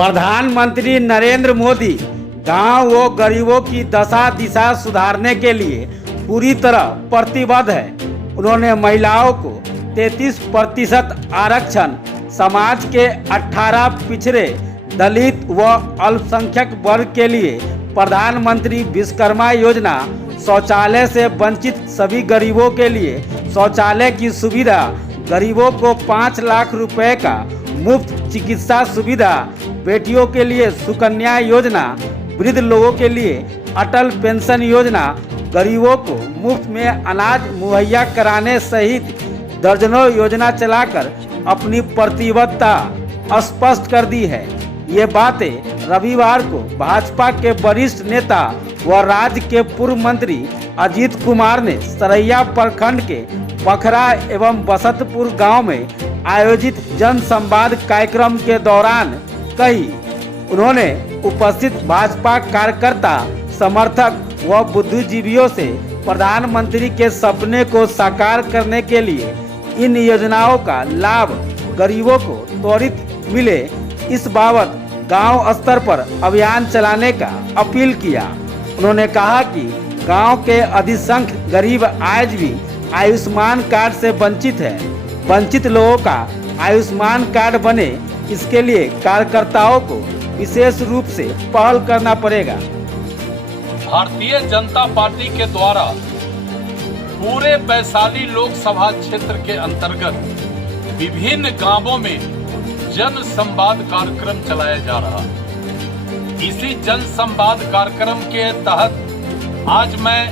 प्रधानमंत्री नरेंद्र मोदी गांव व गरीबों की दशा दिशा सुधारने के लिए पूरी तरह प्रतिबद्ध है। उन्होंने महिलाओं को 33% आरक्षण, समाज के 18 पिछड़े, दलित व अल्पसंख्यक वर्ग के लिए प्रधानमंत्री विश्वकर्मा योजना, शौचालय से वंचित सभी गरीबों के लिए शौचालय की सुविधा, गरीबों को 5 लाख रुपए का मुफ्त चिकित्सा सुविधा, बेटियों के लिए सुकन्या योजना, वृद्ध लोगों के लिए अटल पेंशन योजना, गरीबों को मुफ्त में अनाज मुहैया कराने सहित दर्जनों योजना चलाकर अपनी प्रतिबद्धता स्पष्ट कर दी है। ये बातें रविवार को भाजपा के वरिष्ठ नेता व राज्य के पूर्व मंत्री अजीत कुमार ने सरैया प्रखंड के बखरा एवं बसंतपुर गांव में आयोजित जन संवाद कार्यक्रम के दौरान कही। उन्होंने उपस्थित भाजपा कार्यकर्ता, समर्थक व बुद्धिजीवियों से प्रधानमंत्री के सपने को साकार करने के लिए इन योजनाओं का लाभ गरीबों को त्वरित मिले, इस बाबत गांव स्तर पर अभियान चलाने का अपील किया। उन्होंने कहा कि गांव के अधिसंख्य गरीब आज भी आयुष्मान कार्ड से वंचित है। वंचित लोगों का आयुष्मान कार्ड बने, इसके लिए कार्यकर्ताओं को विशेष रूप से पहल करना पड़ेगा। भारतीय जनता पार्टी के द्वारा पूरे वैशाली लोकसभा क्षेत्र के अंतर्गत विभिन्न गांवों में जन संवाद कार्यक्रम चलाया जा रहा है। इसी जन संवाद कार्यक्रम के तहत आज मैं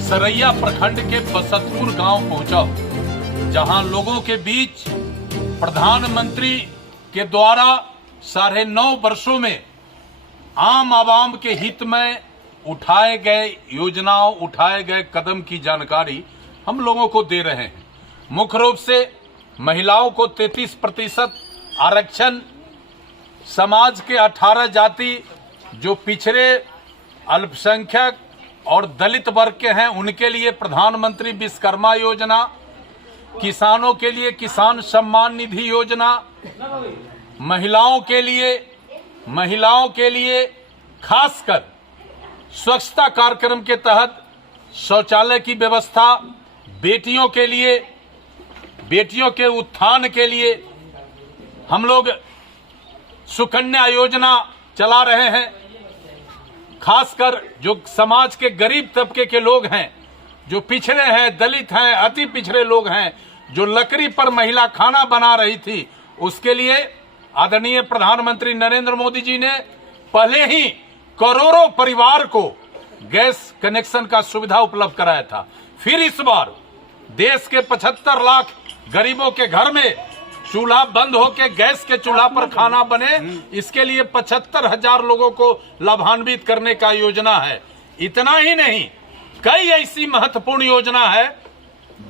सरैया प्रखंड के बसंतपुर गांव पहुंचा हूं, जहां लोगों के बीच प्रधानमंत्री के द्वारा 9.5 वर्षों में आम आवाम के हित में उठाए गए योजनाओं, उठाए गए कदम की जानकारी हम लोगों को दे रहे हैं। मुख्य रूप से महिलाओं को 33% आरक्षण, समाज के 18 जाति जो पिछड़े, अल्पसंख्यक और दलित वर्ग के हैं उनके लिए प्रधानमंत्री विश्वकर्मा योजना, किसानों के लिए किसान सम्मान निधि योजना, महिलाओं के लिए खासकर स्वच्छता कार्यक्रम के तहत शौचालय की व्यवस्था, बेटियों के उत्थान के लिए हम लोग सुकन्या योजना चला रहे हैं। खासकर जो समाज के गरीब तबके के लोग हैं, जो पिछड़े हैं, दलित हैं, अति पिछड़े लोग हैं, जो लकड़ी पर महिला खाना बना रही थी, उसके लिए आदरणीय प्रधानमंत्री नरेंद्र मोदी जी ने पहले ही करोड़ों परिवार को गैस कनेक्शन का सुविधा उपलब्ध कराया था। फिर इस बार देश के 75 लाख गरीबों के घर में चूल्हा बंद होकर गैस के चूल्हा पर खाना बने, इसके लिए 75,000 लोगों को लाभान्वित करने का योजना है। इतना ही नहीं, कई ऐसी महत्वपूर्ण योजना है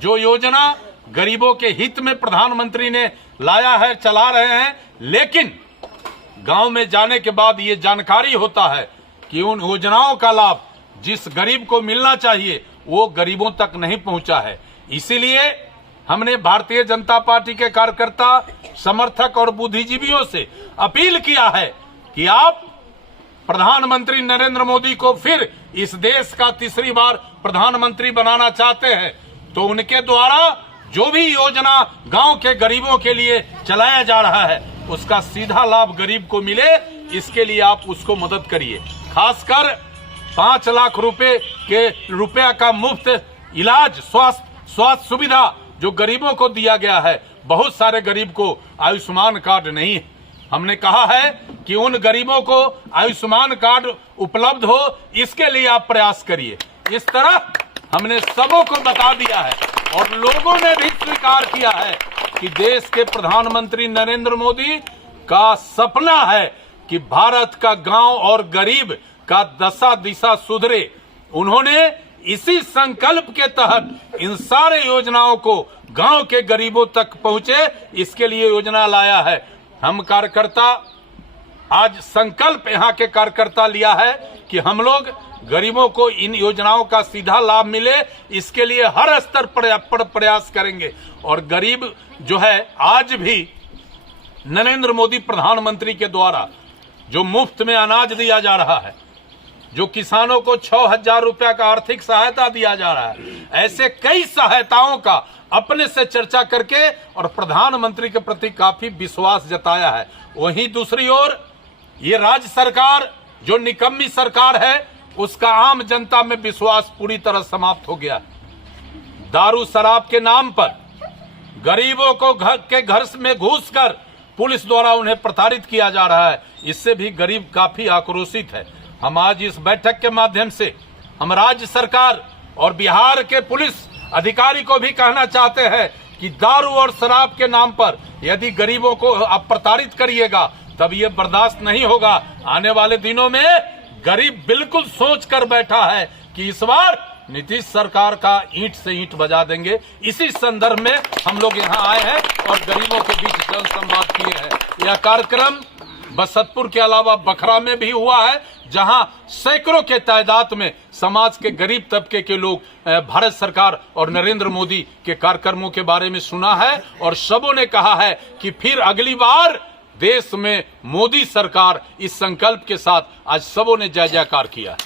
जो योजना गरीबों के हित में प्रधानमंत्री ने लाया है, चला रहे हैं। लेकिन गांव में जाने के बाद ये जानकारी होता है कि उन योजनाओं का लाभ जिस गरीब को मिलना चाहिए वो गरीबों तक नहीं पहुंचा है। इसीलिए हमने भारतीय जनता पार्टी के कार्यकर्ता, समर्थक और बुद्धिजीवियों से अपील किया है कि आप प्रधानमंत्री नरेंद्र मोदी को फिर इस देश का तीसरी बार प्रधानमंत्री बनाना चाहते हैं तो उनके द्वारा जो भी योजना गांव के गरीबों के लिए चलाया जा रहा है उसका सीधा लाभ गरीब को मिले, इसके लिए आप उसको मदद करिए। खासकर 5 लाख रुपया का मुफ्त इलाज, स्वास्थ्य सुविधा जो गरीबों को दिया गया है। बहुत सारे गरीब को आयुष्मान कार्ड नहीं है। हमने कहा है कि उन गरीबों को आयुष्मान कार्ड उपलब्ध हो, इसके लिए आप प्रयास करिए। इस तरह हमने सबों को बता दिया है और लोगों ने भी स्वीकार किया है कि देश के प्रधानमंत्री नरेंद्र मोदी का सपना है कि भारत का गांव और गरीब का दशा दिशा सुधरे। उन्होंने इसी संकल्प के तहत इन सारे योजनाओं को गांव के गरीबों तक पहुंचे, इसके लिए योजना लाया है। हम कार्यकर्ता आज संकल्प यहाँ के कार्यकर्ता लिया है कि हम लोग गरीबों को इन योजनाओं का सीधा लाभ मिले, इसके लिए हर स्तर पर प्रयास करेंगे। और गरीब जो है आज भी नरेंद्र मोदी प्रधानमंत्री के द्वारा जो मुफ्त में अनाज दिया जा रहा है, जो किसानों को 6,000 रुपया का आर्थिक सहायता दिया जा रहा है, ऐसे कई सहायताओं का अपने से चर्चा करके और प्रधानमंत्री के प्रति काफी विश्वास जताया है। वहीं दूसरी ओर ये राज्य सरकार जो निकम्मी सरकार है, उसका आम जनता में विश्वास पूरी तरह समाप्त हो गया। दारू शराब के नाम पर गरीबों को घर में घुसकर पुलिस द्वारा उन्हें प्रताड़ित किया जा रहा है। इससे भी गरीब काफी आक्रोशित है। हम आज इस बैठक के माध्यम से हम राज्य सरकार और बिहार के पुलिस अधिकारी को भी कहना चाहते हैं कि दारू और शराब के नाम पर यदि गरीबों को आप प्रताड़ित करिएगा तब ये बर्दाश्त नहीं होगा। आने वाले दिनों में गरीब बिल्कुल सोच कर बैठा है कि इस बार नीतीश सरकार का ईंट से ईंट बजा देंगे। इसी संदर्भ में हम लोग यहाँ आए हैं और गरीबों के बीच जनसंवाद किए हैं। यह कार्यक्रम बसंतपुर के अलावा बखरा में भी हुआ है, जहां सैकड़ों के तादाद में समाज के गरीब तबके के लोग भारत सरकार और नरेंद्र मोदी के कार्यक्रमों के बारे में सुना है और सबों ने कहा है कि फिर अगली बार देश में मोदी सरकार, इस संकल्प के साथ आज सबों ने जय जयकार किया।